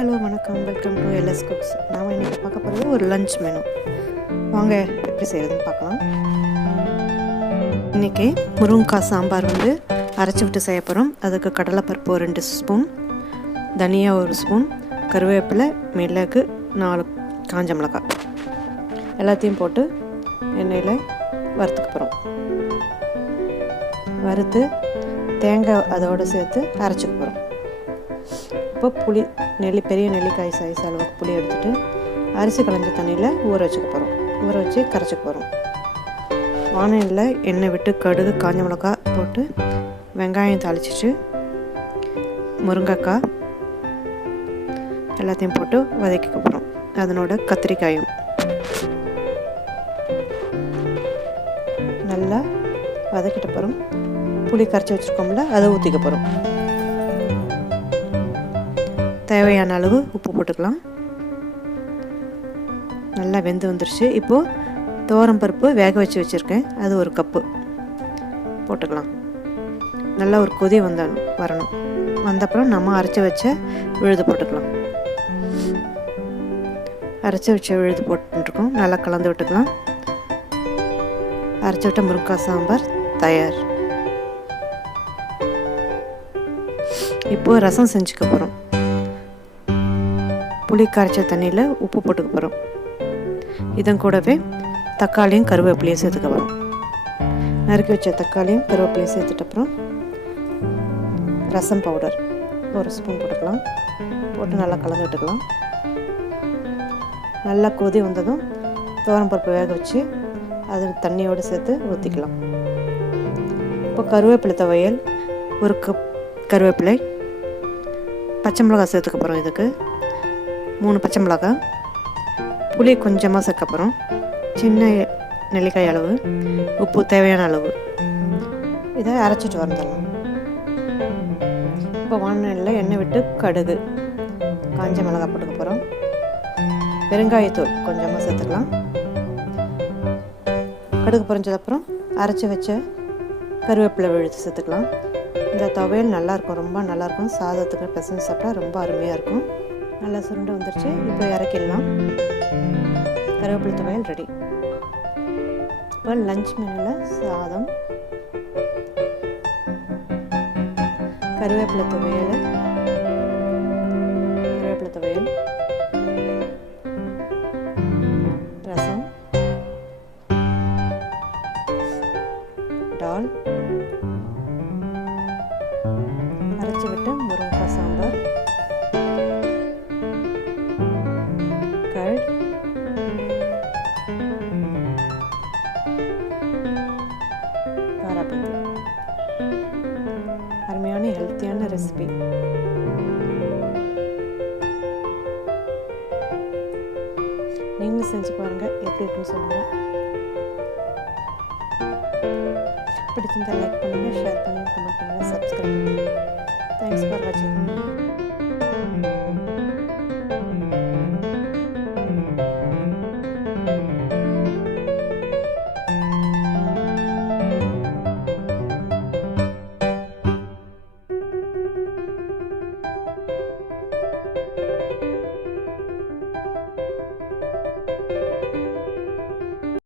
Hello வணக்கம், welcome to Lscooks. நாம் இன்றைக்கி பார்க்க போகிறது ஒரு லஞ்ச் மெனு. வாங்க எப்படி செய்கிறதுன்னு பார்க்கலாம். இன்றைக்கி முருங்கைக்காய் சாம்பார் அரைச்சி விட்டு செய்ய போகிறோம். அதுக்கு கடலைப்பருப்பு 2 ஸ்பூன், தனியா 1 ஸ்பூன், கருவேப்பிலை, மிளகு 4 காஞ்ச மிளகாய் எல்லாத்தையும் போட்டு எண்ணெயில் வறுத்துக்க போகிறோம். வறுத்து தேங்காய் அதோடு சேர்த்து அரைச்சிக்க போகிறோம். இப்போ புளி பெரிய நெல்லிக்காய் சைஸ் அளவுக்கு புளி எடுத்துகிட்டு அரிசி களைஞ்ச தண்ணியில் ஊற வச்சுக்க போகிறோம். ஊற வச்சு கரைச்சிக்க போகிறோம். வானலில் எண்ணெய் விட்டு கடுகு, காஞ்ச மிளகாய் போட்டு வெங்காயம் தாளிச்சிட்டு முருங்கைக்காய் எல்லாத்தையும் போட்டு வதக்கிக்க போகிறோம். அதனோட கத்திரிக்காயும் நல்லா வதக்கிட்ட போகிறோம். புளி கரைச்சி வச்சுருக்கோம்ல, அதை ஊற்றிக்க போகிறோம். தேவையான அளவு உப்பு போட்டுக்கலாம். நல்லா வெந்து வந்துருச்சு. இப்போது துவரம் பருப்பு வேக வச்சு வச்சுருக்கேன், அது 1 கப்பு போட்டுக்கலாம். நல்லா ஒரு கொதி வரணும். வந்தப்புறம் நம்ம அரைச்சி வச்ச விழுது போட்டுக்கலாம். அரைச்சி வச்ச விழுது போட்டுருக்கோம். நல்லா கலந்து விட்டுக்கலாம். அரைச்சி விட்ட முருங்கைக்காய் சாம்பார் தயார். இப்போது ரசம் செஞ்சுக்க போகிறோம். புளி கரைச்ச தண்ணியில் உப்பு போட்டுக்க போகிறோம். இதன் கூடவே தக்காளியும் கருவேப்பிலையும் சேர்த்துக்க போகிறோம். நறுக்கி வச்ச தக்காளியும் கருவேப்பிலையும் சேர்த்துட்ட அப்புறம் ரசம் பவுடர் 1 ஸ்பூன் போட்டுக்கலாம். போட்டு நல்லா கலந்து விட்டுக்கலாம். நல்லா கொதி வந்ததும் துவரம் பருப்பு வேக வச்சு அது தண்ணியோடு சேர்த்து ஊற்றிக்கலாம். இப்போ கருவேப்பிலை துவையல் 1 கப் கருவேப்பிலை, பச்சை மிளகாய் சேர்த்துக்க போகிறோம். இதுக்கு 3 பச்சை மிளகாய், புளி கொஞ்சமாக சேர்க்க போகிறோம். சின்ன நெல்லிக்காய் அளவு, உப்பு தேவையான அளவு. இதை அரைச்சிட்டு வந்துடலாம். இப்போ வானலில் எண்ணெய் விட்டு கடுகு, காஞ்ச மிளகாய் போட்டுக்க போகிறோம். பெருங்காயத்தூள் கொஞ்சமாக சேர்த்துக்கலாம். கடுகு பொரிஞ்சதுக்கப்புறம் அரைச்சி வச்ச கருவேப்பிலை விழுத்து சேர்த்துக்கலாம். இந்த துவையல் நல்லாயிருக்கும், ரொம்ப நல்லாயிருக்கும். சாதத்துக்கு பிசைஞ்சு சாப்பிட்டா ரொம்ப அருமையாக இருக்கும். நல்லா சுருண்டு வந்துருச்சு. இப்போ இறக்கிடலாம். கருவேப்பிலை துவையல் ரெடி. இப்போ லஞ்ச் மெனுவில் சாதம், கருவேப்பிலை துவையல், ரசம், டால், அரைச்சி விட்டு முருங்கைக்காய் சாம்பார், கர்ட், காராப்பந்தி. அருமையான ஹெல்த்தியான ரெசிபி. நீங்களும் செஞ்சு பாருங்கள், எப்படி இருக்குன்னு சொல்லுங்கள். பிடிச்சிருந்தால் லைக் பண்ணுங்கள், ஷேர் பண்ணுங்கள், கமெண்ட் பண்ணுங்கள், சப்ஸ்கிரைப் பண்ணுங்கள். தேங்க்ஸ் ஃபார் வாட்சிங்.